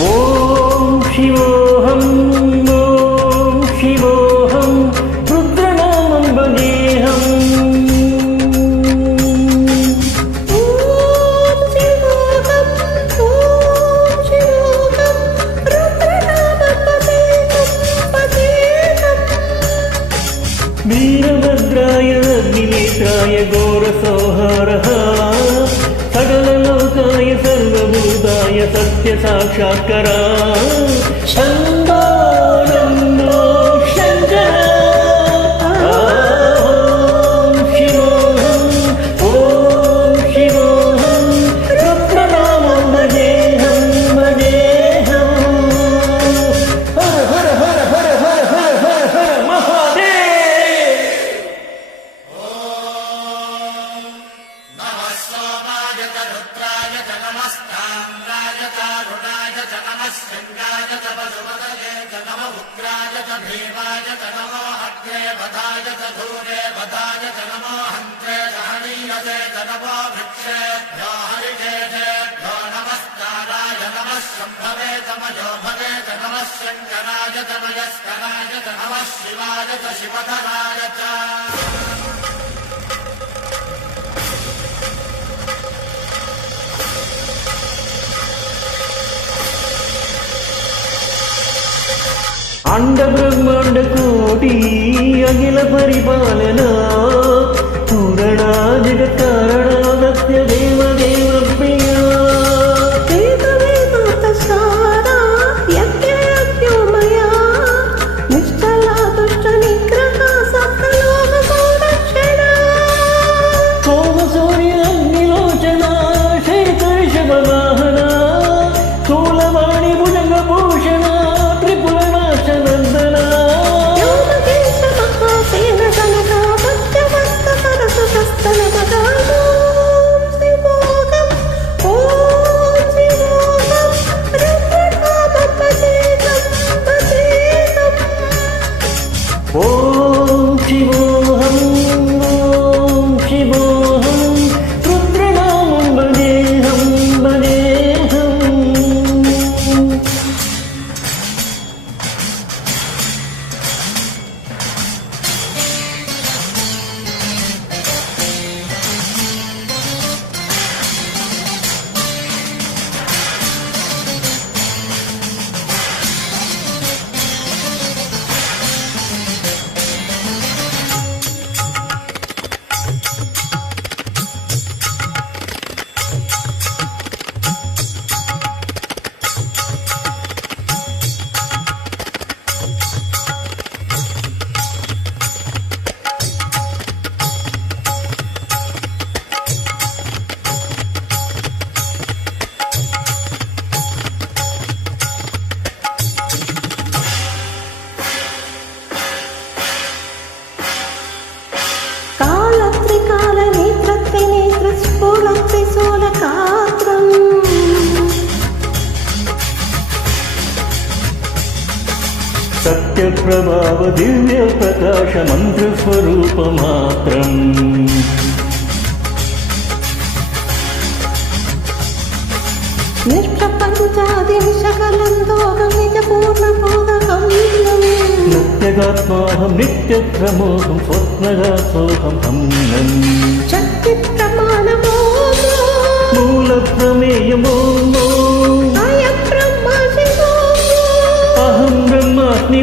ఓం శివోహం ఓం శివోహం రుద్రనామం భజేహం వీరభద్రాయ అగ్నినేత్రాయ ఘోరసంహారః సకలలోకాయ సర్వభూతాయ సత్య సాక్షాత్కరా శంభో శంకర ఓం శివోహం ఓం శివోహం రుద్రనామం భజేహం భజేహం హర హర హర హర హర హర హర హర మహాదేవ్. శివధరాయ అండ బ్రహ్మాండ కోటి అఖిల పరిపాలన పూరణ జగత్కారణ సత్య దేవ దేవ ప్రియ సోమ సూర్య అగ్నిలోచన శేఖర శివవాహన స్థూలవాణి భుజంగ భూషణ త్రిపుర నాశనందన ఓం శివోహం ఓం శివోహం రుద్రనామం భజేహం భజేహం. సత్యప్రభావ దివ్య ప్రకాశ మంత్ర స్వరూప మాత్రం నిష్ప్రపంచాది సకలందోగం నిజ పూర్ణ బోధకం నిత్యగాత్మాహం నిత్యక్రమోహం స్వప్నగాసోహం అన్నం శక్తి ప్రమాణమో మూల ప్రమేయమో అయం బ్రహ్మ శివో అహం బ్రహ్మాస్మి